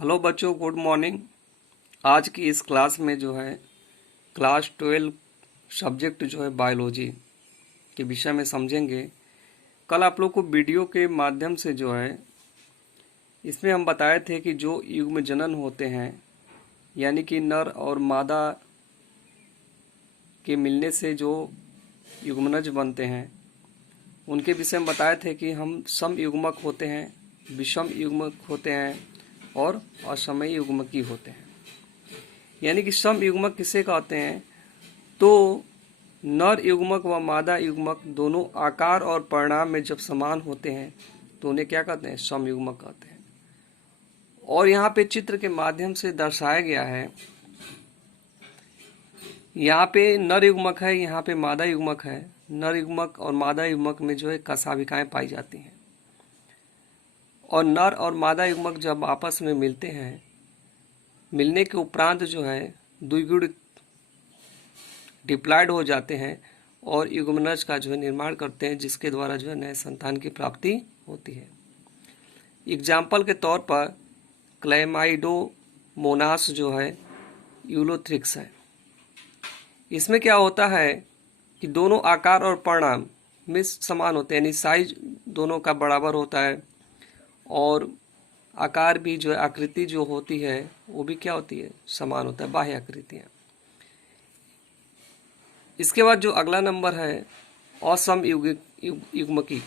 Hello बच्चों, good morning. आज की इस क्लास में जो है क्लास 12 सब्जेक्ट जो है बायोलॉजी के विषय में समझेंगे। कल आप लोग को वीडियो के माध्यम से जो है इसमें हम बताए थे कि जो युग्म जनन होते हैं यानी कि नर और मादा के मिलने से जो युग्मनज बनते हैं उनके विषय में बताए थे कि हम समयुग्मक होते हैं, विषम युग्मक होते हैं और असमय युग्मकी होते हैं। यानी कि समयुग्मक किसे कहते हैं? तो नर युग्मक व मादा युग्मक दोनों आकार और परिणाम में जब समान होते हैं तो उन्हें क्या कहते हैं? समयुग्मक कहते हैं। और यहाँ पे चित्र के माध्यम से दर्शाया गया है, यहाँ पे नर युग्मक है, यहाँ पे मादा युग्मक है। नर युग्मक और मादा युग्मक में जो है कशाभिकाएं पाई जाती हैं और नर और मादा युग्मक जब आपस में मिलते हैं, मिलने के उपरांत जो है द्विगुण डिप्लॉयड हो जाते हैं और युग्मनज का जो है निर्माण करते हैं, जिसके द्वारा जो है नए संतान की प्राप्ति होती है। एग्जाम्पल के तौर पर क्लैमाइडोमोनास जो है यूलोथ्रिक्स है। इसमें क्या होता है कि दोनों आकार और परिणाम में समान होते हैं, यानी साइज दोनों का बराबर होता है और आकार भी जो है आकृति जो होती है वो भी क्या होती है? समान होता है, बाह्य आकृतियाँ। इसके बाद जो अगला नंबर है असम युग्मकी।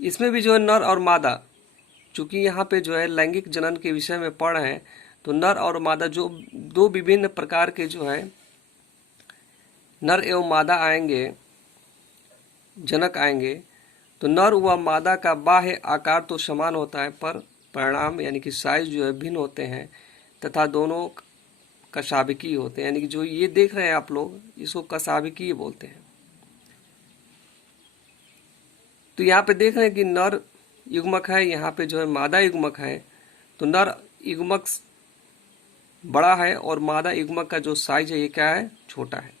इसमें भी जो है नर और मादा, चूंकि यहाँ पे जो है लैंगिक जनन के विषय में पढ़ रहे हैं, तो नर और मादा जो दो विभिन्न प्रकार के जो है नर एवं मादा आएंगे, जनक आएंगे, तो नर व मादा का बाह्य आकार तो समान होता है पर परिणाम यानी कि साइज जो है भिन्न होते हैं तथा दोनों कशाभिकीय होते हैं। यानी कि जो ये देख रहे हैं आप लोग, इसको कशाभिकीय बोलते हैं। तो यहाँ पे देख रहे हैं कि नर युग्मक है, यहाँ पे जो है मादा युग्मक है। तो नर युग्मक बड़ा है और मादा युग्मक का जो साइज है ये क्या है? छोटा है।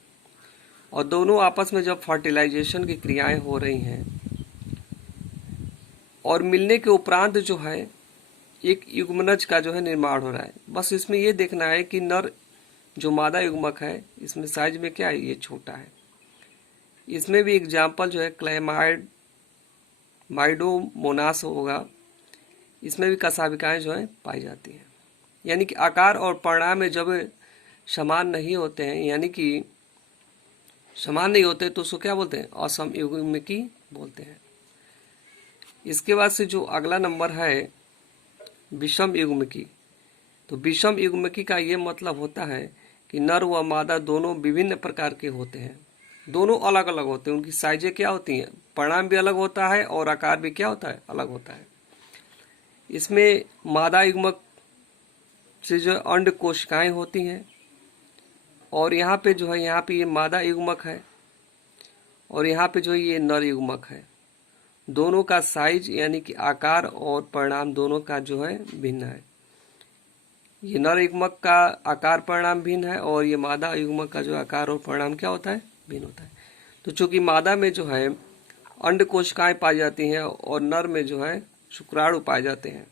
और दोनों आपस में जब फर्टिलाइजेशन की क्रियाएं हो रही हैं और मिलने के उपरांत जो है एक युग्मनज का जो है निर्माण हो रहा है। बस इसमें ये देखना है कि नर जो मादा युग्मक है इसमें साइज में क्या है? ये छोटा है। इसमें भी एग्जाम्पल जो है क्लैमाइडोमोनास होगा। इसमें भी कशाभिकाएं जो है पाई जाती हैं। यानी कि आकार और परिणाम में जब समान नहीं होते हैं, यानी कि समान नहीं होते तो उसको क्या बोलते हैं? असमयुग्मकी बोलते हैं। इसके बाद से जो अगला नंबर है विषम युग्मकी। तो विषम युग्मकी का ये मतलब होता है कि नर व मादा दोनों विभिन्न प्रकार के होते हैं, दोनों अलग अलग होते हैं। उनकी साइजें क्या होती हैं? परिणाम भी अलग होता है और आकार भी क्या होता है? अलग होता है। इसमें मादा युग्मक से जो अंड कोशिकाएं होती हैं और यहाँ पे जो है यहाँ पे ये मादा युग्मक है और यहाँ पे जो ये नर युग्मक है। दोनों का साइज यानी कि आकार और परिणाम दोनों का जो है भिन्न है। ये नर युग्मक का आकार परिणाम भिन्न है और ये मादा युग्मक का जो आकार और परिणाम क्या होता है? भिन्न होता है। तो चूंकि मादा में जो है अंड कोशिकाएं पाई जाती हैं और नर में जो है शुक्राणु पाए जाते हैं।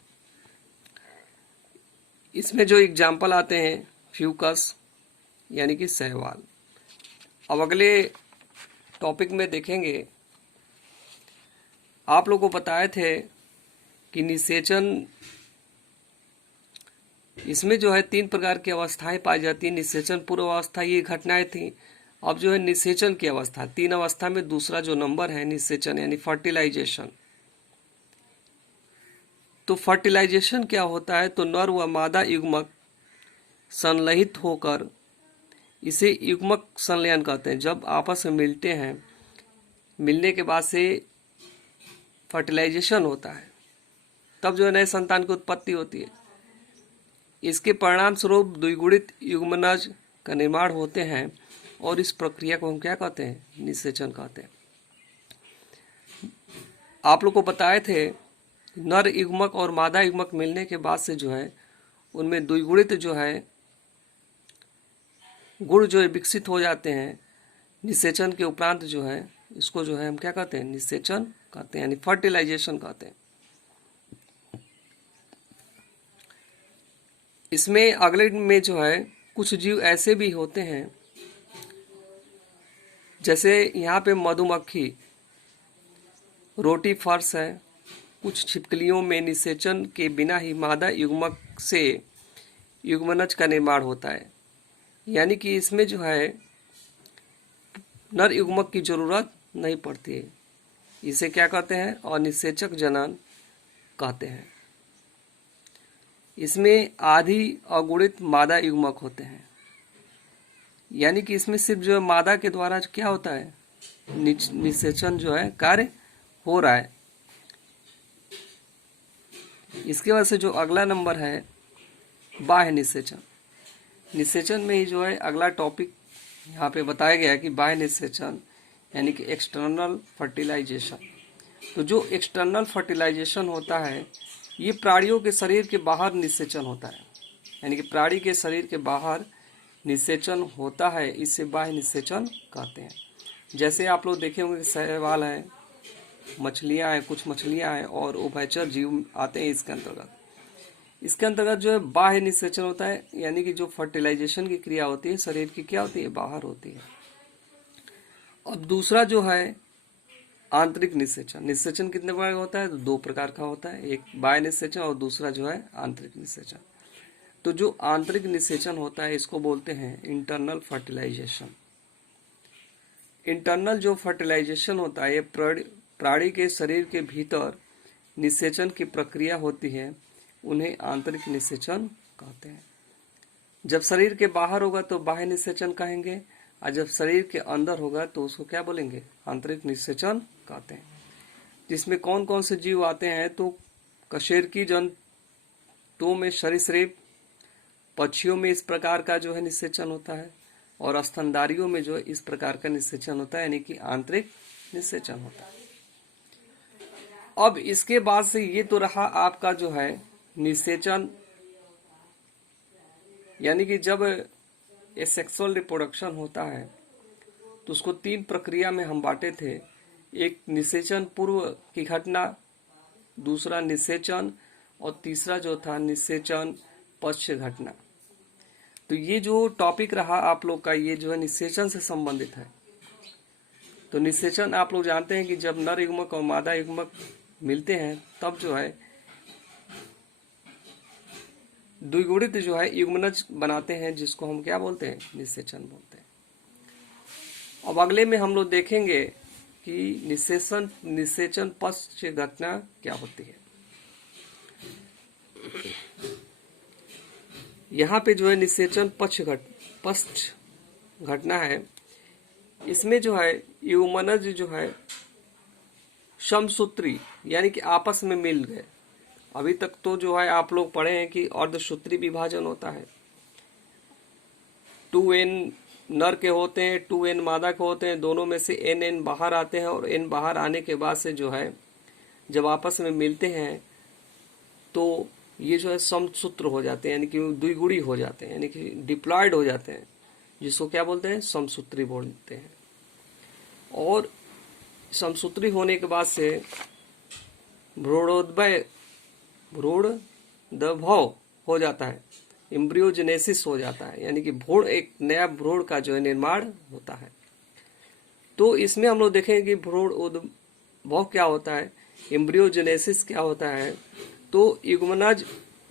इसमें जो एग्जाम्पल आते हैं फ्यूकस यानी कि शैवाल। अब अगले टॉपिक में देखेंगे। आप लोगों को बताए थे कि निषेचन, इसमें जो है 3 प्रकार की अवस्थाएं पाई जाती है। निषेचन पूर्व अवस्था ये घटनाएं थी। अब जो है निषेचन की अवस्था, 3 अवस्था में दूसरा जो नंबर है निषेचन यानी फर्टिलाइजेशन। तो फर्टिलाइजेशन क्या होता है? तो नर व मादा युग्मक संलयित होकर, इसे युग्मक संलयन कहते हैं। जब आपस में मिलते हैं, मिलने के बाद से फर्टिलाइजेशन होता है, तब जो है नए संतान की उत्पत्ति होती है। इसके परिणाम स्वरूप द्विगुणित युग्मनज का निर्माण होते हैं और इस प्रक्रिया को हम क्या कहते हैं? निषेचन कहते हैं। आप लोग को बताए थे नर युग्मक और मादा युग्मक मिलने के बाद से जो है उनमें द्विगुणित जो है गुण जो है विकसित हो जाते हैं। निषेचन के उपरांत जो है इसको जो है हम क्या कहते हैं? निषेचन कहते हैं, यानी फर्टिलाइजेशन कहते हैं। इसमें अगले में जो है कुछ जीव ऐसे भी होते हैं, जैसे यहाँ पे मधुमक्खी, रोटी फर्श है। कुछ छिपकलियों में निषेचन के बिना ही मादा युग्मक से युग्मनज का निर्माण होता है, यानी कि इसमें जो है नर युग्मक की जरूरत नहीं पड़ती है। इसे क्या कहते हैं? अनिषेचक जनन कहते हैं। इसमें आधी अगुणित मादा युग्मक होते हैं, यानी कि इसमें सिर्फ जो है मादा के द्वारा क्या होता है, निषेचन जो है कार्य हो रहा है। इसके बाद से जो अगला नंबर है बाह्य निषेचन। निषेचन में ही जो है अगला टॉपिक यहाँ पे बताया गया है कि बाह्य निषेचन यानी कि एक्सटर्नल फर्टिलाइजेशन। तो जो एक्सटर्नल फर्टिलाइजेशन होता है ये प्राणियों के शरीर के बाहर निषेचन होता है, यानी कि प्राणी के शरीर के बाहर निषेचन होता है, इसे बाह्य निषेचन कहते हैं। जैसे आप लोग देखे होंगे शैवाल है, मछलियां हैं, कुछ मछलियां हैं और उभयचर जीव आते हैं इसके अंतर्गत। इसके अंतर्गत जो है बाह्य निषेचन होता है, यानी कि जो फर्टिलाइजेशन की क्रिया होती है शरीर की क्या होती है, बाहर होती है। अब दूसरा जो है आंतरिक निषेचन। निषेचन कितने प्रकार का होता है? तो दो प्रकार का होता है, एक बाह्य निषेचन और दूसरा जो है आंतरिक निषेचन। तो जो आंतरिक निषेचन होता है इसको बोलते हैं इंटरनल फर्टिलाइजेशन। इंटरनल जो फर्टिलाइजेशन होता है ये प्राणी के शरीर के भीतर निषेचन की प्रक्रिया होती है, उन्हें आंतरिक निषेचन कहते हैं। जब शरीर के बाहर होगा तो बाह्य निषेचन कहेंगे, और जब शरीर के अंदर होगा तो उसको क्या बोलेंगे? आंतरिक निषेचन कहते हैं। जिसमें कौन कौन से जीव आते हैं? तो कशेरुकी जंतुओं में सरीसृप, पक्षियों में इस प्रकार का जो है निषेचन होता है, और स्तनधारियों में जो है इस प्रकार का निषेचन होता है, यानी कि आंतरिक निषेचन होता है। अब इसके बाद से ये तो रहा आपका जो है निषेचन, यानी कि जब ये सेक्सुअल रिप्रोडक्शन होता है तो उसको तीन प्रक्रिया में हम बांटे थे। एक निषेचन पूर्व की घटना, दूसरा निषेचन, और तीसरा जो था निषेचन पश्चात घटना। तो ये जो टॉपिक रहा आप लोग का ये जो है निषेचन से संबंधित है। तो निषेचन आप लोग जानते हैं कि जब नर युग्मक और मादा युग्मक मिलते हैं तब जो है द्विगुणित जो है युग्मनज बनाते हैं, जिसको हम क्या बोलते हैं? निषेचन बोलते हैं। अब अगले में हम लोग देखेंगे कि निषेचन पश्चात घटना क्या होती है। यहाँ पे जो है निषेचन पश्चात घटना है, इसमें जो है युग्मनज जो है समसूत्री यानी कि आपस में मिल गए। अभी तक तो जो है आप लोग पढ़े हैं कि अर्धसूत्री विभाजन होता है, 2n नर के होते हैं, 2n मादा के होते हैं, दोनों में से n बाहर आते हैं, और n बाहर आने के बाद से जो है जब आपस में मिलते हैं तो ये जो है समसूत्र हो जाते हैं, यानी कि द्विगुणी हो जाते हैं, यानी कि डिप्लॉयड हो जाते हैं, जिसको क्या बोलते हैं? समसूत्री बोलते हैं। और समसूत्री होने के बाद से भ्रूणोद्भव हो जाता है, एम्ब्रियोजेनेसिस हो जाता है, यानी कि भ्रूण, एक नया भ्रूण का जो है निर्माण होता है। तो इसमें हम लोग देखेंगे कि भ्रूण उद्भव क्या होता है, एम्ब्रियोजेनेसिस क्या होता है। तो युग्मनज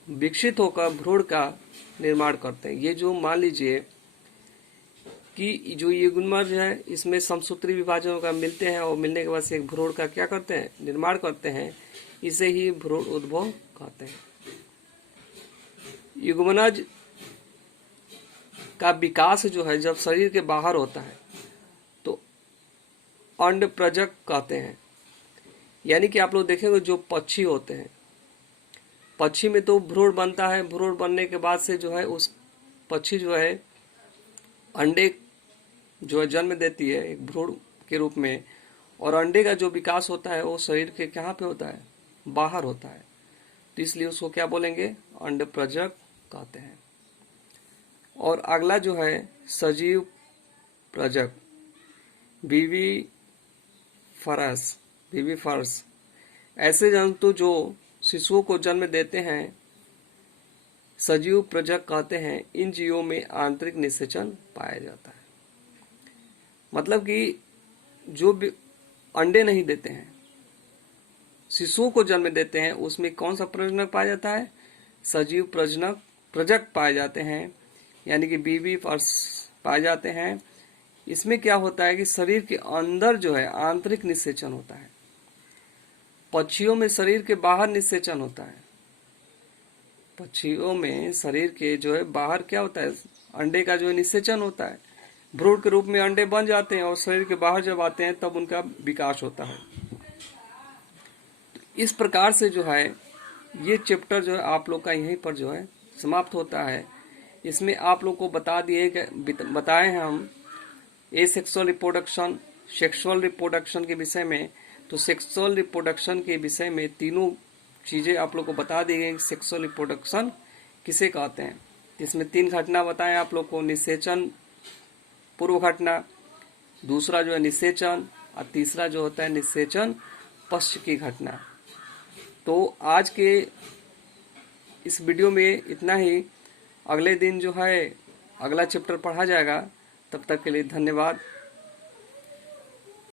विकसित होकर भ्रूण का निर्माण करते हैं। ये जो मान लीजिए कि जो युग्मनज है इसमें समसूत्री विभाजनों का मिलते हैं, और मिलने के बाद से एक भ्रूण का क्या करते हैं? निर्माण करते हैं। इसे ही भ्रूण उद्भव कहते हैं। युग्मनज का विकास जो है जब शरीर के बाहर होता है तो अंड प्रजक कहते हैं। यानी कि आप लोग देखेंगे जो पक्षी होते हैं, पक्षी में तो भ्रूण बनता है, भ्रूण बनने के बाद से जो है उस पक्षी जो है अंडे जो है जन्म देती है एक भ्रूण के रूप में, और अंडे का जो विकास होता है वो शरीर के कहाँ पे होता है? बाहर होता है। तो इसलिए उसको क्या बोलेंगे? अंड प्रजक कहते हैं। और अगला जो है सजीव प्रजक, विविफर्स, ऐसे जंतु जो शिशुओं को जन्म देते हैं सजीव प्रजक कहते हैं। इन जीवों में आंतरिक निषेचन पाया जाता है। मतलब कि जो भी अंडे नहीं देते हैं, शिशुओं को जन्म देते हैं, उसमें कौन सा प्रजनक पाया जाता है? सजीव प्रजक पाए जाते हैं, यानी कि बीवी पाए जाते हैं। इसमें क्या होता है कि शरीर के अंदर जो है आंतरिक निषेचन होता है। पक्षियों में शरीर के बाहर निषेचन होता है। पक्षियों में शरीर के जो है बाहर क्या होता है? अंडे का जो है निषेचन होता है। भ्रूण के रूप में अंडे बन जाते हैं और शरीर के बाहर जब आते हैं तब उनका विकास होता है। इस प्रकार से जो है ये चैप्टर जो है आप लोग का यहीं पर जो है समाप्त होता है। इसमें आप लोग को बताए हैं हम सेक्सुअल रिप्रोडक्शन के विषय में। तो सेक्सुअल रिप्रोडक्शन के विषय में तीनों चीजें आप लोग को बता दी गई। सेक्सुअल रिप्रोडक्शन किसे कहते हैं? इसमें 3 घटना बताएं आप लोग को। निषेचन पूर्व घटना, दूसरा जो है निषेचन, और तीसरा जो होता है निषेचन पश्च की घटना। तो आज के इस वीडियो में इतना ही। अगले दिन जो है अगला चैप्टर पढ़ा जाएगा। तब तक के लिए धन्यवाद।